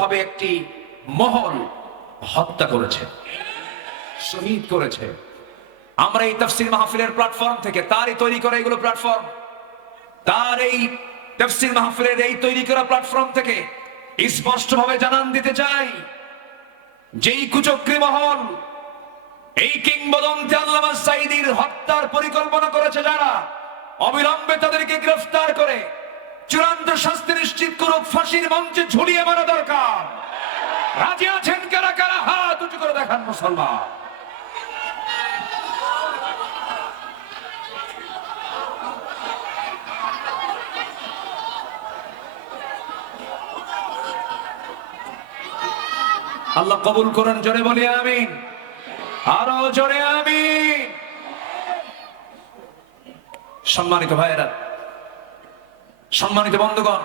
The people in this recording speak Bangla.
ভাবে একটি মহল হত্যা করেছে, শহীদ করেছে। আমরা এই তাফসীর মাহফিলের প্ল্যাটফর্ম থেকে, তারই তৈরি করা এগুলো প্ল্যাটফর্ম, তার এই তাফসীর মাহফিলের এই তৈরি করা প্ল্যাটফর্ম থেকে স্পষ্টভাবে জানান দিতে চাই, যেই কুচক্রী মহল এই কিংবদন্তি আল্লামা সাঈদীর হত্যার পরিকল্পনা করেছে, যারা অবিলম্বে তাদেরকে গ্রেফতার করে চূড়ান্ত শাস্তি নিশ্চিত করুক, ফাঁসির মঞ্চে ঝুলিয়ে মারা দরকার। রাজি আছেন কারা কারা? হাত উঁচু করে দেখান মুসলমান। আল্লাহ কবুল করুন, জোরে বলি আমিন, আরো জোরে আমিন। সম্মানিত ভাইয়েরা, সম্মানিত বন্ধুগণ,